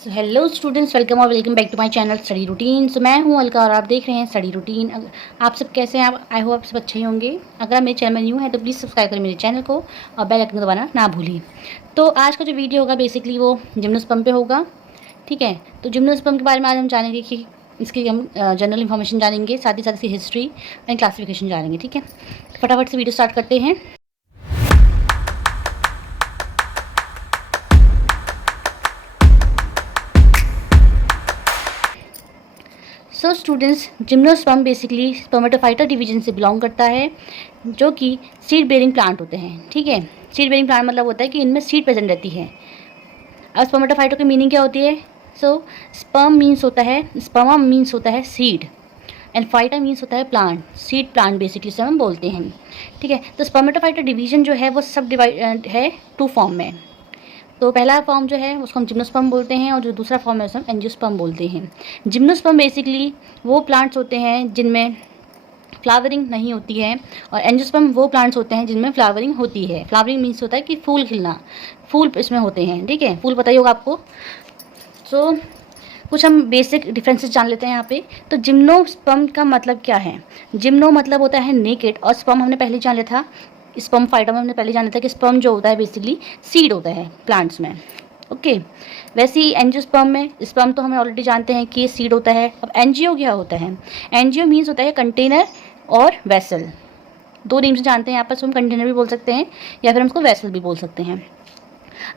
सो hello students, welcome और welcome back to my channel study routine. So मैं हूं अलका और आप देख रहे हैं स्टडी रूटीन। आप सब कैसे हैं? आप आई होप आप सब अच्छे ही होंगे। अगर आप मेरे चैनल में न्यू है तो प्लीज़ सब्सक्राइब करें मेरे चैनल को और बेल आइकन दबाना ना भूलिए। तो आज का जो वीडियो होगा बेसिकली वो जिम्नोस्पर्म पे होगा। ठीक है, तो जिम्नोस्पर्म के बारे में आज हम जानेंगे कि इसकी हम जनरल इन्फॉर्मेशन जानेंगे, साथ ही साथ इसकी हिस्ट्री एंड क्लासिफिकेशन जानेंगे। ठीक है, तो फटाफट से वीडियो स्टार्ट करते हैं। So students, gymnosperm basically Spermatophyta division से बिलोंग करता है, जो कि सीड बेरिंग प्लांट होते हैं। ठीक है, सीड बेरिंग प्लांट मतलब होता है कि इनमें सीड प्रेजेंट रहती है। अब स्पर्मेटोफाइटा की मीनिंग क्या होती है? सो स्पर्म मीन्स होता है, स्पर्मा मीन्स होता है सीड एंड फाइटा मीन्स होता है प्लांट, सीड प्लांट बेसिकली से हम बोलते हैं। ठीक है, तो स्पर्मेटोफाइटा डिवीजन जो है वो सब डिवाइड है टू फॉर्म में। तो पहला फॉर्म जो है उसको हम जिम्नोस्पर्म बोलते हैं और जो दूसरा फॉर्म है उसे हम एंजियोस्पर्म बोलते हैं। जिम्नोस्पर्म बेसिकली वो प्लांट्स होते हैं जिनमें फ्लावरिंग नहीं होती है और एंजियोस्पर्म वो प्लांट्स होते हैं जिनमें फ्लावरिंग होती है। फ्लावरिंग मीन्स होता है कि फूल खिलना, फूल इसमें होते हैं। ठीक है, फूल पता ही होगा आपको। सो कुछ हम बेसिक डिफरेंसेस जान लेते हैं यहाँ पे। तो जिम्नोस्पर्म का मतलब क्या है? जिम्नो मतलब होता है नेकेड और स्पर्म हमने पहले जान लिया था, स्पर्म फाइटा में हमने पहले जाना था कि स्पर्म जो होता है बेसिकली सीड होता है प्लांट्स में। ओके, वैसे ही एंजियोस्पर्म में स्पर्म तो हमें ऑलरेडी जानते हैं कि सीड होता है। अब एंजियो क्या होता है? एंजियो मीन्स होता है कंटेनर और वेसल। दो नेम से जानते हैं यहाँ पर, हम कंटेनर भी बोल सकते हैं या फिर हम उसको वेसल भी बोल सकते हैं।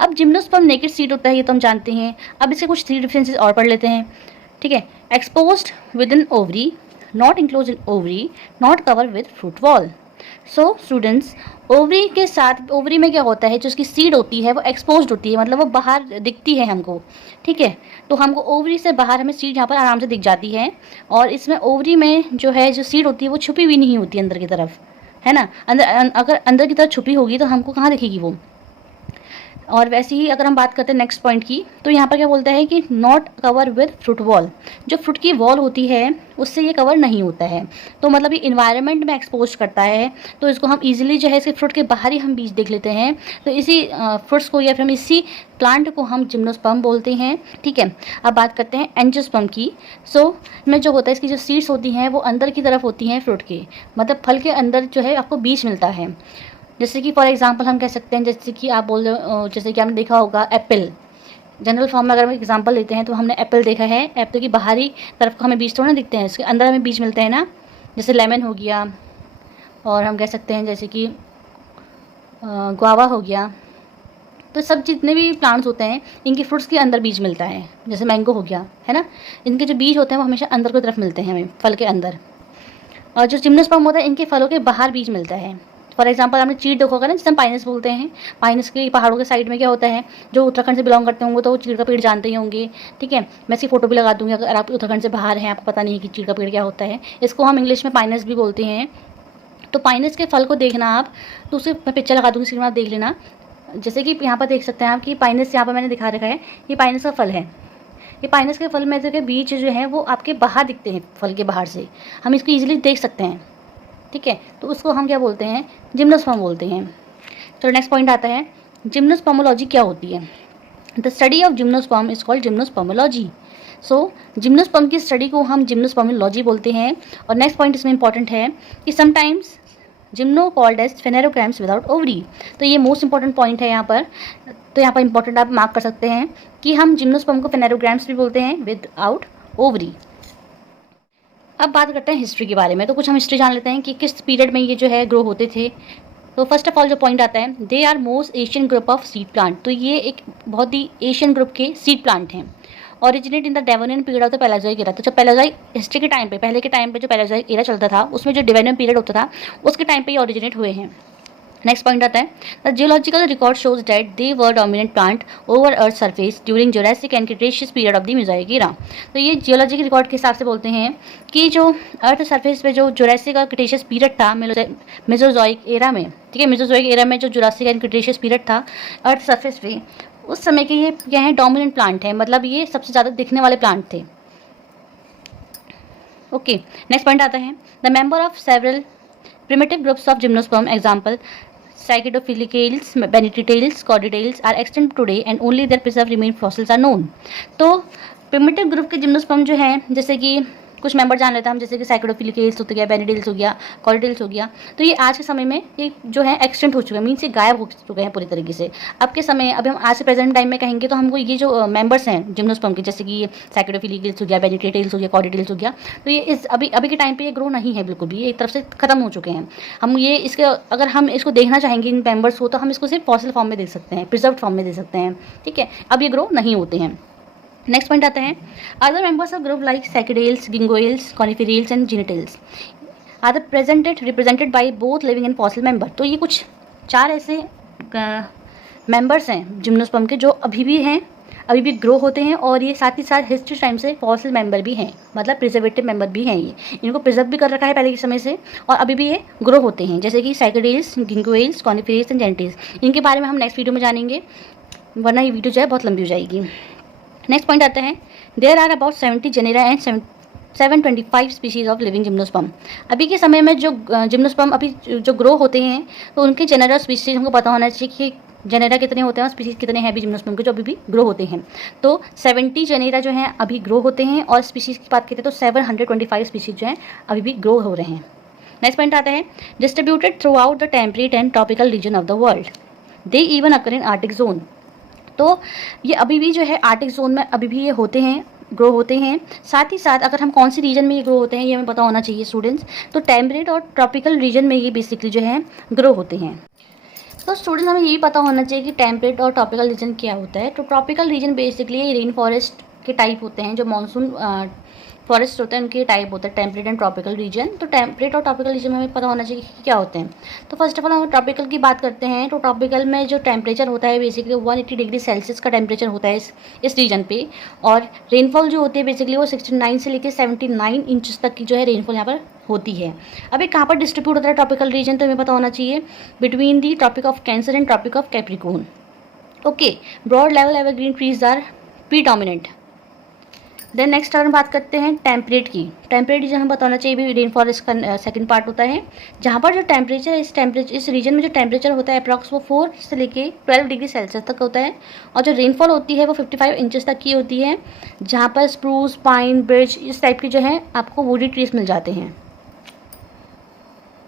अब जिम्नोस्पर्म नेकेड सीड होता है, ये तो हम जानते हैं। अब इसके कुछ थ्री डिफरेंसेस और पढ़ लेते हैं। ठीक है, exposed with in ovary, not enclose in ovary, not cover with fruit wall. So students, ovary के साथ, ओवरी में क्या होता है, जो उसकी सीड होती है वो एक्सपोज्ड होती है, मतलब वो बाहर दिखती है हमको। ठीक है, तो हमको ओवरी से बाहर हमें सीड यहाँ पर आराम से दिख जाती है। और इसमें ओवरी में जो है जो सीड होती है वो छुपी हुई नहीं होती अंदर की तरफ, है ना। अगर अंदर की तरफ छुपी होगी तो हमको कहाँ दिखेगी वो। और वैसे ही अगर हम बात करते हैं नेक्स्ट पॉइंट की, तो यहाँ पर क्या बोलता है कि not cover with fruit wall. जो फ्रूट की वॉल होती है उससे ये कवर नहीं होता है, तो मतलब ये इन्वायरमेंट में एक्सपोज करता है। तो इसको हम इजीली जो है इसके फ्रूट के बाहर ही हम बीज देख लेते हैं। तो इसी फ्रूट्स को या फिर हम इसी प्लांट को हम जिम्नोस्पर्म बोलते हैं। ठीक है, अब बात करते हैं एंजियोस्पर्म की। सो में जो होता है, इसकी जो सीड्स होती हैं वो अंदर की तरफ होती हैं फ्रूट के, मतलब फल के अंदर जो है आपको बीज मिलता है। जैसे कि फॉर एग्जांपल हम कह सकते हैं, जैसे कि आप बोल रहे हो, जैसे कि आपने देखा होगा एप्पल। जनरल फॉर्म में अगर हम एग्जांपल लेते हैं तो हमने एप्पल देखा है। एप्पल की बाहरी तरफ को हमें बीज थोड़ा ना दिखते हैं, इसके अंदर हमें बीज मिलते हैं ना। जैसे लेमन हो गया, और हम कह सकते हैं जैसे कि गुआवा हो गया। तो सब जितने भी प्लांट्स होते हैं इनके फ्रूट्स के अंदर बीज मिलता है। जैसे मैंगो हो गया, है ना, इनके जो बीज होते हैं वो हमेशा अंदर की तरफ मिलते हैं हमें, फल के अंदर। और जो जिम्नोस्पर्म होता है इनके फलों के बाहर बीज मिलता है। फॉर एग्जांपल आपने चीड़ देखा होगा ना, जिसे हम पाइनस बोलते हैं। पाइनस के पहाड़ों के साइड में क्या होता है, जो उत्तराखंड से बिलोंग करते होंगे तो वो चीड़ का पेड़ जानते ही होंगे। ठीक है, मैं इसकी फोटो भी लगा दूंगी अगर आप उत्तराखंड से बाहर हैं, आपको पता नहीं है कि चीड़ का पेड़ क्या होता है। इसको हम इंग्लिश में पाइनस भी बोलते हैं। तो पाइनस के फल को देखना आप, तो उसे मैं पिक्चर लगा दूँगी, स्क्रीन में आप देख लेना। जैसे कि यहाँ पर देख सकते हैं आप कि पाइनस यहाँ पर मैंने दिखा रखा है, ये पाइनस का फल है। ये पाइनस के फल में से बीज जो है वो आपके बाहर दिखते हैं, फल के बाहर से हम इसको ईजिली देख सकते हैं। ठीक है, तो उसको हम क्या बोलते हैं, जिम्नोस्पर्म बोलते हैं। तो नेक्स्ट पॉइंट आता है, जिम्नोस्पर्मोलॉजी क्या होती है? The study of gymnosperm is called gymnospermology. So gymnosperm की स्टडी को हम जिम्नोस्पर्मोलॉजी बोलते हैं। और नेक्स्ट पॉइंट इसमें इंपॉर्टेंट है कि sometimes gymno called as phanerograms without ovary. तो ये मोस्ट इंपॉर्टेंट पॉइंट है यहाँ पर। तो यहाँ पर इंपॉर्टेंट आप मार्क कर सकते हैं कि हम जिम्नोस्पर्म को फेनेरोग्राम्स भी बोलते हैं विदाउट ओवरी। अब बात करते हैं हिस्ट्री के बारे में। तो कुछ हम हिस्ट्री जान लेते हैं कि किस पीरियड में ये जो है ग्रो होते थे। तो फर्स्ट ऑफ ऑल जो पॉइंट आता है, they are most Asian group of seed plant. तो ये एक बहुत ही एशियन ग्रुप के सीड प्लांट हैं। Originate in the Devonian period of the Palaeozoic era. तो जब पैलेजोइक हिस्ट्री के टाइम पे, पहले के टाइम पे जो पैलेजोइक एरा चलता था उसमें जो डेवोनियन पीरियड होता था उसके टाइम पे ये ओरिजिनेट हुए हैं। नेक्स्ट पॉइंट आता है, the geological record shows that they were dominant plant over earth surface during Jurassic and Cretaceous period of the Mesozoic era. तो ये जियोलॉजिकल रिकॉर्ड के हिसाब से बोलते हैं कि जो अर्थ सरफेस पे जो जुरासिक और क्रिटेशियस पीरियड था मेसोजोइक एरा में, ठीक है, मेसोजोइक एरा में जो जुरासिक एंड क्रिटेशियस पीरियड था अर्थ सरफेस पे, उस समय के ये क्या है, डोमिनेंट प्लांट है, मतलब ये सबसे ज़्यादा दिखने वाले प्लांट थे। ओके, नेक्स्ट पॉइंट आता है, the member of several primitive groups of gymnosperm example cycadofilicales, bennettitales, cordaitales are extant today and only their preserve remain fossils are known. तो प्रिमिटिव ग्रुप के जिम्नोस्पर्म जो हैं, जैसे कि कुछ मेंबर जान लेते हैं हम, जैसे कि साइकिडोफिलिकेल्स हो गया, बेनिटेल्स हो गया, कॉर्डिटेल्स हो गया, तो ये आज के समय में ये जो है एक्सटेंट हो चुके हैं, मीन्स ये गायब हो चुके हैं पूरी तरीके से। अब के समय, अभी हम आज से प्रेजेंट टाइम में कहेंगे तो हमको ये जो मेंबर्स हैं जिम्नोस्पर्म के, जैसे कि साइकिडोफिलिकेल्स हो गया, बेनिटेल्स हो गया, कॉर्डिटेल्स हो गया, तो ये इस अभी के टाइम पे ये ग्रो नहीं है बिल्कुल भी, ये एक तरफ से खत्म हो चुके हैं। हम ये इसके अगर हम इसको देखना चाहेंगे इन मेंबर्स को, तो हम इसको सिर्फ फॉसिल फॉर्म में देख सकते हैं, प्रिजर्व्ड फॉर्म में देख सकते हैं, ठीक है। अब ये ग्रो नहीं होते हैं। नेक्स्ट पॉइंट आते हैं, other members of group like cycadales, ginkgoales, coniferales and gnetales are represented by both living and fossil member. तो ये कुछ 4 ऐसे मेंबर्स हैं जिम्नोस्पर्म के जो अभी भी हैं, अभी भी ग्रो होते हैं, और ये साथ ही साथ हिस्ट्री टाइम से फॉसिल मेंबर भी हैं, मतलब प्रिजर्वेटिव मेंबर भी हैं। ये इनको प्रिजर्व भी कर रखा है पहले के समय से, और अभी भी ये ग्रो होते हैं, जैसे कि सैकिडेल्स, गिंगोइल्स, कॉनिफेरियल्स एंड जिनिटेल्स। इनके बारे में हम नेक्स्ट वीडियो में जानेंगे, वरना ये वीडियो जो है बहुत लंबी हो जाएगी। नेक्स्ट पॉइंट आते हैं, there are about 70 genera and 725 species of living gymnosperm. अभी के समय में जो जिम्नोस्पर्म अभी जो ग्रो होते हैं, तो उनके जेनेरा स्पीशीज हमको पता होना चाहिए कि जेनेरा कितने होते हैं और स्पीशीज कितने हैं अभी जिम्नोस्पर्म के जो अभी भी ग्रो होते हैं। तो 70 जेनेरा जो हैं अभी ग्रो होते हैं, और स्पीशीज की बात करते हैं तो 725 स्पीशीज जो हैं अभी भी ग्रो हो रहे हैं। नेक्स्ट पॉइंट आता है, distributed through out the temperate and tropical region of the world, they even occur in Arctic zone. तो ये अभी भी जो है आर्टिक जोन में अभी भी ये होते हैं, ग्रो होते हैं। साथ ही साथ अगर हम कौन सी रीजन में ये ग्रो होते हैं ये हमें पता होना चाहिए स्टूडेंट्स, तो टेम्परेट और ट्रॉपिकल रीजन में ये बेसिकली जो है ग्रो होते हैं। तो स्टूडेंट्स हमें ये भी पता होना चाहिए कि टेम्परेट और ट्रॉपिकल रीजन क्या होता है। तो tropical region basically rain forest के टाइप होते हैं, जो मानसून फॉरेस्ट होते हैं उनके टाइप होता है टेम्परेट एंड ट्रॉपिकल रीजन। तो टेम्परेट और ट्रॉपिकल रीजन में हमें पता होना चाहिए कि क्या होते हैं। तो फर्स्ट ऑफ ऑल हम ट्रॉपिकल की बात करते हैं, तो ट्रॉपिकल में जो टेम्परेचर होता है बेसिकली 180 डिग्री सेल्सियस का टेम्परेचर होता है इस रीजन पे, और रेनफॉल जो होती है बेसिकली वो 69 से लेकर 79 इंचेस तक की जो है रेनफॉल यहाँ पर होती है। अब ये कहाँ पर डिस्ट्रीब्यूट होता है ट्रॉपिकल रीजन, तो हमें पता होना चाहिए between the tropic of cancer and tropic of capricorn. Okay, broad level evergreen trees are predominant. Then next हम बात करते हैं टेम्परेट की। टेम्परेट रीजन हमें बताना चाहिए भी रेन फॉरेस्ट का सेकंड पार्ट होता है, जहाँ पर जो टेम्परेचर इस रीजन में जो टेम्परेचर होता है अप्रॉक्स वो 4 से लेके 12 डिग्री सेल्सियस तक होता है, और जो रेनफॉल होती है वो 55 इंचेस तक की होती है, जहाँ पर स्प्रूस, पाइन, ब्रिज इस टाइप की जो है आपको वुडी ट्रीज मिल जाते हैं।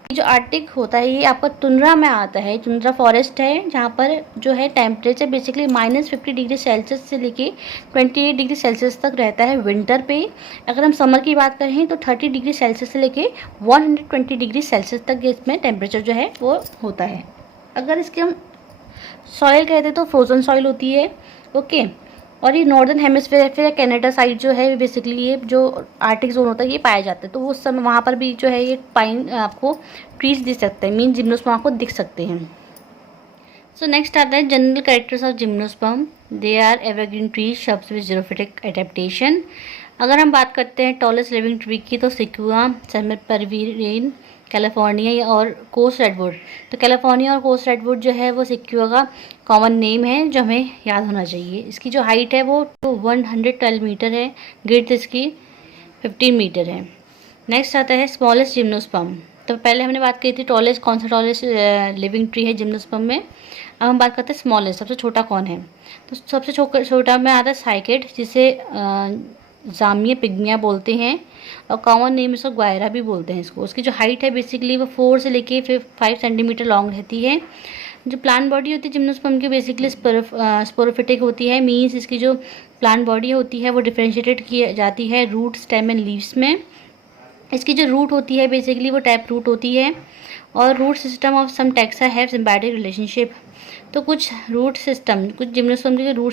जो आर्टिक होता है ये आपका टुंड्रा में आता है, टुंड्रा फॉरेस्ट है, जहाँ पर जो है टेम्परेचर बेसिकली -50 डिग्री सेल्सियस से लेके 28 डिग्री सेल्सियस तक रहता है विंटर पे। अगर हम समर की बात करें तो 30 डिग्री सेल्सियस से लेके 120 डिग्री सेल्सियस तक इसमें टेम्परेचर जो है वो होता है। अगर इसके हम सॉइल कहते हैं तो फ्रोजन सॉइल होती है। ओके, और ये नॉर्दर्न हेमिस्फीयर फिर कनाडा साइड जो है बेसिकली ये जो आर्टिक जोन होता है ये पाया जाता है, तो उस समय वहाँ पर भी जो है ये पाइन आपको ट्रीज दिख सकते हैं, मीन जिम्नोस्पर्म आपको दिख सकते हैं। सो नेक्स्ट आता है general characters of gymnosperm. They are evergreen trees shrubs with xerophytic adaptation. अगर हम बात करते हैं टॉलेस्ट लिविंग ट्री की तो सिक्यूआ, सेमिपरविरेन, कैलिफोर्निया और कोस्ट रेडवुड। तो कैलिफोर्निया और कोस्ट रेडवुड जो है वो सिक्यूआ का कॉमन नेम है जो हमें याद होना चाहिए। इसकी जो हाइट है वो 112 मीटर है, गिर्थ इसकी 15 मीटर है। नेक्स्ट आता है स्मॉलेस्ट जिम्नोस्पर्म। तो पहले हमने बात की थी टॉलेस्ट, कौन सा टॉलेस्ट लिविंग ट्री है जिम्नोस्पर्म में। अब हम बात करते हैं स्मॉलेस्ट, सबसे छोटा कौन है। तो सबसे छोटा में आता है साइकेड, जिसे जामिया पिग्मिया बोलते हैं, और कॉमन नेम इसको ग्वायरा भी बोलते हैं इसको। उसकी जो हाइट है बेसिकली वो 4 से लेके 5 सेंटीमीटर लॉन्ग रहती है। जो प्लांट बॉडी होती है जिम्नोस्पर्म की बेसिकली स्पोरोफिटिक होती है, मीन्स इसकी जो प्लांट बॉडी होती है वो डिफ्रेंशिएटेड की जाती है रूट, स्टेम एंड लीव्स में। इसकी जो रूट होती है बेसिकली वो टैप रूट होती है, और root system of some taxa have symbiotic relationship. तो कुछ जिम्नोस्पर्म के रूट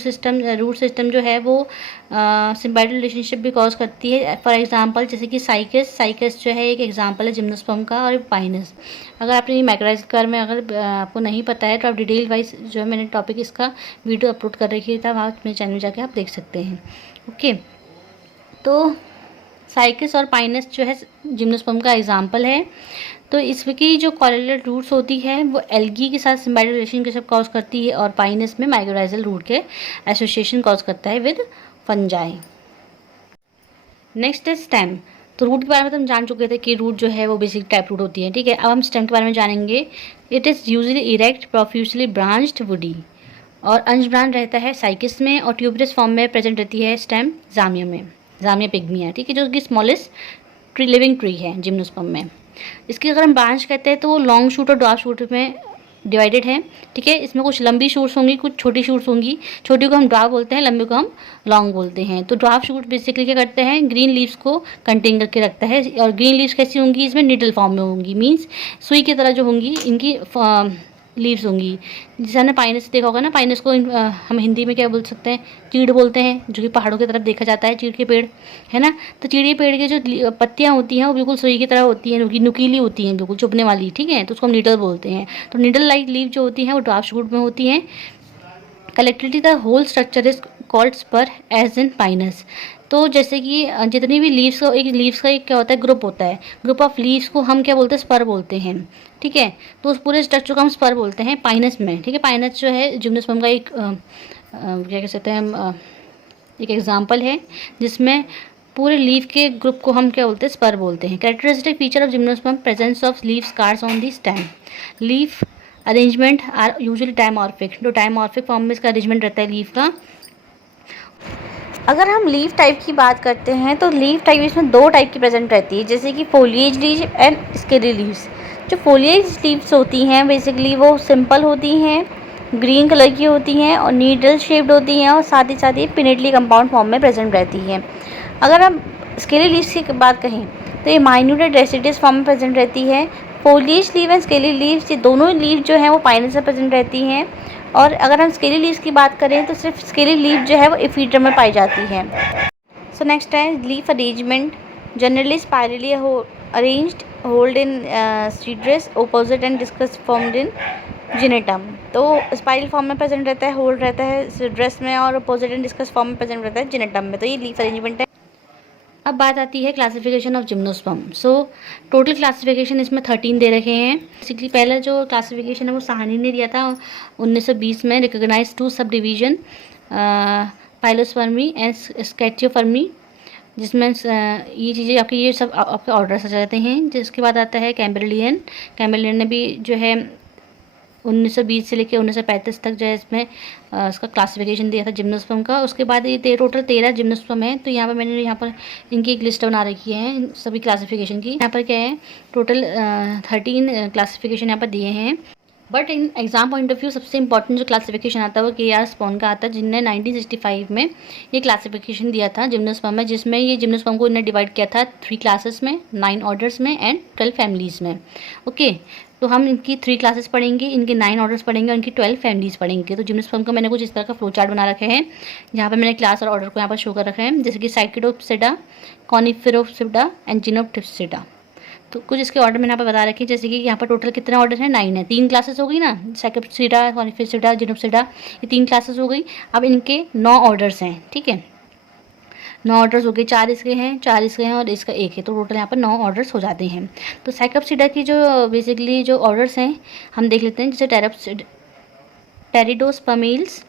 सिस्टम जो है वो सिम्बायोटिक रिलेशनशिप भी कॉज करती है। फॉर एग्जांपल जैसे कि साइकस जो है एक एग्जांपल है जिम्नोस्पर्म का, और पाइनस। अगर आपने ये मैग्राइजकर में अगर आपको नहीं पता है तो आप डिटेल वाइज जो है मैंने टॉपिक इसका वीडियो अपलोड कर रखी था, वहाँ मेरे चैनल में जाके आप देख सकते हैं। ओके, तो साइकस और पाइनस जो है जिम्नोस्पर्म का एग्जाम्पल है। तो इसकी जो कॉलोनियल रूट्स होती है वो एल्गी के साथ सिम्बायोटिक रिलेशनशिप कॉज करती है, और पाइनस में माइक्रोराइजल रूट के एसोसिएशन कॉज करता है विद फंजाई। नेक्स्ट है स्टेम। तो तो रूट के बारे में तो हम जान चुके थे कि रूट जो है वो बेसिक टाइप रूट होती है, ठीक है। अब हम स्टेम के बारे में जानेंगे। It is usually erect, profusely branched, woody, और अंश ब्रांच रहता है साइकिस में, और ट्यूबरस फॉर्म में प्रेजेंट रहती है स्टेम जामिया में, जामिया पिग्मिया, ठीक है, जो कि स्मॉलेस्ट ट्री लिविंग ट्री है जिम्नोस्पर्म में। इसकी अगर हम ब्रांच कहते हैं तो वो लॉन्ग शूट और ड्वार्फ शूट में डिवाइडेड है, ठीक है। इसमें कुछ लंबी शूट्स होंगी, कुछ छोटी शूट्स होंगी। छोटी को हम ड्वार्फ बोलते हैं, लंबी को हम लॉन्ग बोलते हैं। तो ड्वार्फ शूट बेसिकली क्या करते हैं, ग्रीन लीव्स को कंटेन करके रखता है, और ग्रीन लीव्स कैसी होंगी, इसमें निडल फॉर्म में होंगी, मीन्स सुई की तरह जो होंगी इनकी लीव्स होंगी। जैसे हमने पाइनस देखा होगा ना, पाइनस को हम हिंदी में क्या बोल सकते हैं, चीड़ बोलते हैं, जो कि पहाड़ों की तरफ देखा जाता है, चीड़ के पेड़, है ना। तो चीड़ के पेड़ के जो पत्तियां होती हैं वो बिल्कुल सुई की तरह होती हैं, नुकीली होती हैं, बिल्कुल चुभने वाली, ठीक है। तो उसको हम निडल बोलते हैं। तो निडल लाइक लीव जो होती हैं वो ड्वार्फ शूट में होती हैं। Collectively the whole structure is called spur as in Pinus. तो जैसे कि जितनी भी लीव्स का एक क्या होता है, ग्रुप होता है, ग्रुप ऑफ लीव्स को हम क्या बोलते हैं, स्पर बोलते हैं, ठीक है। तो उस पूरे स्ट्रक्चर को हम स्पर बोलते हैं पाइनस में, ठीक है। पाइनस जो है जिम्नोस्पर्म का एक क्या कह सकते हैं हम, एक एग्जाम्पल है जिसमें पूरे लीव के ग्रुप को हम क्या बोलते हैं, स्पर बोलते हैं। Characteristic feature of gymnosperm, presence of leaf scars on the stem. Leaf arrangement are usually dimorphic, जो डायमॉर्फिक फॉर्म में इसका अरेंजमेंट रहता है लीव का। अगर हम लीफ टाइप की बात करते हैं तो लीफ टाइप इसमें दो टाइप की प्रेजेंट रहती है, जैसे कि foliage leaves and scaly leaves. जो फोलिएज लीव्स होती हैं बेसिकली वो सिंपल होती हैं, ग्रीन कलर की होती हैं और नीडल शेप्ड होती हैं, और साथ ही ये पिनेटली कंपाउंड फॉर्म में प्रेजेंट रहती हैं। अगर हम स्केली लीव्स की बात कहें तो ये माइन्यूट डेसिडस फॉर्म में प्रेजेंट रहती है। Foliage leave and scaly leaves ये दोनों लीव जो हैं वो पाइनस में प्रेजेंट रहती हैं। और अगर हम स्केली लीव्स की बात करें तो सिर्फ स्केली लीव जो है वो एफीड्रम में पाई जाती है। सो नेक्स्ट है leaf arrangement, generally spirally arranged, whorled in cedrus, opposite and decussate formed in gnetum. तो स्पाइरल फॉर्म में प्रेजेंट रहता है, होल्ड रहता है सीड्रेस में, और ओपोजिट एंड डिस्कस फॉर्म में प्रेजेंट रहता है जिनेटम में। तो ये लीफ अरेंजमेंट है। अब बात आती है classification of gymnosperm. So total classification इसमें 13 दे रखे हैं। बेसिकली पहला जो क्लासिफिकेशन है वो साहनी ने दिया था 1920 में, रिकॉग्नाइज 2 सब डिवीजन, पाइलोस्पर्मी एंड स्कैटियोफर्मी, जिसमें ये चीज़ें आपके ये सब आपके ऑर्डर से जाते हैं। जिसके बाद आता है कैम्बरलियन। कैम्बरलियन ने भी जो है 1920 से लेकर 1935 तक जो है इसमें इसका क्लासिफिकेशन दिया था जिम्नोस्पर्म का। उसके बाद ये टोटल 13 जिम्नोस्पर्म है। तो यहाँ पर मैंने यहाँ पर इनकी एक लिस्ट बना रखी है सभी क्लासिफिकेशन की। यहाँ पर क्या है, टोटल 13 क्लासिफिकेशन यहाँ पर दिए हैं। But in exam point of view सबसे इंपॉर्टेंट जो क्लासिफिकेशन आता है वो के.आर. स्पॉन का आता है, जिनने 1965 में ये क्लासिफिकेशन दिया था जिम्नोस्पर्म में, जिसमें ये जिम्नोस्पर्म को इन्हें डिवाइड किया था 3 क्लासेस में, 9 ऑर्डर्स में एंड 12 फैमिलीज़ में। ओके, तो हम इनकी 3 क्लासेस पढ़ेंगे, इनके 9 ऑर्डर्स पढ़ेंगे और इनकी 12 फैमिलीज़ पढ़ेंगे। तो जिम्नोस्पर्म का मैंने कुछ इस तरह का फ्लो चार्ट बना रखे हैं, जहाँ पर मैंने क्लास और ऑर्डर को यहाँ पर शो कर रखा है, जैसे कि साइकिडोप्सिडा, कॉनिफेरोप्सिडा एंड जिनोप्सिडा। तो कुछ इसके ऑर्डर मैंने यहाँ पर बता रखे हैं, जैसे कि यहाँ पर टोटल कितने ऑर्डर हैं, 9 है। 3 क्लासेस हो गई ना, साइकोप्सिडा, कॉनिफेरोप्सिडा, जिनोप्सिडा, ये 3 क्लासेस हो गई। अब इनके 9 ऑर्डर्स हैं, ठीक है, 9 ऑर्डर्स हो गए, 4 इसके हैं, 4 इसके हैं और इसका 1 है, तो टोटल यहाँ पर 9 ऑर्डर्स हो जाते हैं। तो साइकोप्सिडा की जो बेसिकली जो ऑर्डर्स हैं हम देख लेते हैं, जैसे टेरिडोस्पर्मेल्स,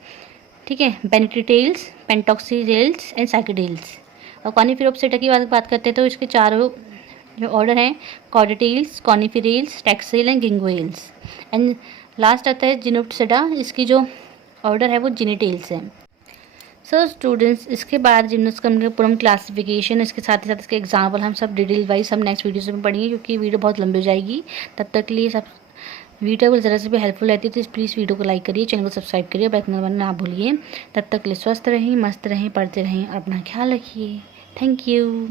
ठीक है, बेनिटिटेल्स, पेंटॉक्सीडेल्स एंड साइकिडेल्स। और कॉनिफेरोप्सिडा की बात करते हैं तो इसके चारों जो ऑर्डर हैं, कॉर्डेटेल्स, कॉनिफेरेल्स, टैक्सेल एंड गिंगुएल्स। एंड लास्ट आता है जिनोप्सिडा, इसकी जो ऑर्डर है वो जिनिटेल्स है। सो स्टूडेंट्स, इसके बाद जिम्नोस्पर्म के पूर्ण क्लासिफिकेशन, इसके साथ ही साथ इसके एग्जाम्पल हम सब डिटेल वाइज हम नेक्स्ट वीडियोस में पढ़ेंगे, क्योंकि वीडियो बहुत लंबी हो जाएगी। तब तक के लिए सब वीडियो को ज़रा से भी हेल्पफुल रहती है तो प्लीज़ वीडियो को लाइक करिए, चैनल को सब्सक्राइब करिए, बेल आइकन दबाना ना भूलिए। तब तक के लिए स्वस्थ रहें, मस्त रहें, पढ़ते रहें और अपना ख्याल रखिए। Thank you.